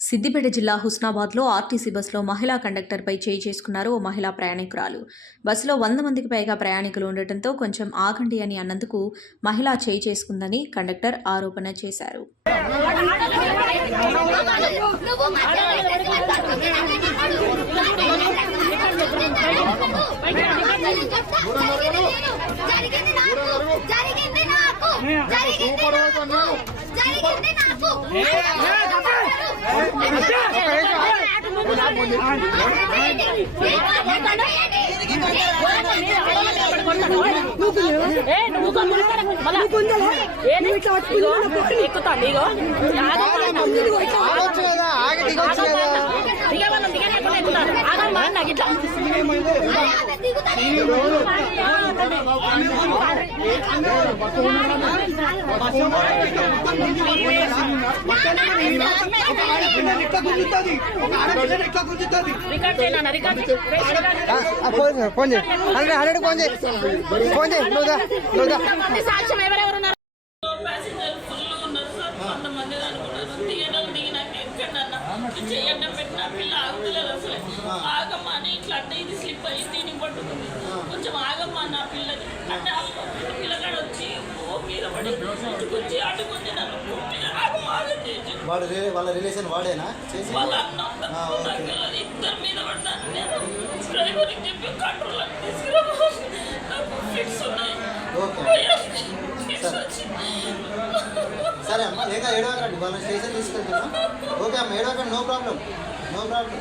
సిద్దిపేట జిల్లా హుస్నాబాద్లో ఆర్టీసీ బస్సులో మహిళా కండక్టర్పై చేయి చేసుకున్నారు ఓ మహిళా ప్రయాణికురాలు. బస్సులో వంద మందికి పైగా ప్రయాణికులు ఉండటంతో కొంచెం ఆగండి అని అన్నందుకు మహిళ చేయి చేసుకుందని కండక్టర్ ఆరోపణ చేశారు. జరిగింది దిగొచ్చు కదా దిగమన్నా దిగలేకుండా ఎక్కుతాను ఆగమ్మా నాకు ఇట్లా ఫోన్ చేయి, హండ్రెడ్ హండ్రెడ్ ఫోన్ చేయి ఫోన్ చేయి నువ్వు సాక్ష్యం ఎవరెవరు ఉన్నారు చెయ్యడం పెట్టిన పిల్ల ఆగుతలేదు అసలు ఆగమ్మా అని ఇట్లా అంటే ఇది స్లిప్ అయ్యి దీనికి పట్టుకుంది కొంచెం నా పిల్లది అంటే పిల్లగాడు వచ్చి మీద పడి నన్ను వాడు వాళ్ళ రిలేషన్ వాడేనా? చేసి. ఇద్దరి మీద నేను డ్రైవర్కి చెప్పి కంట్రోల్ ఫిట్స్ ఉన్నాయి. వచ్చి సరే. అమ్మ ఏక ఏడవకండి. వాళ్ళ స్టేషన్ తీసుకెళ్తున్నాం. ఓకే అమ్మ ఏడవకండి. No problem no problem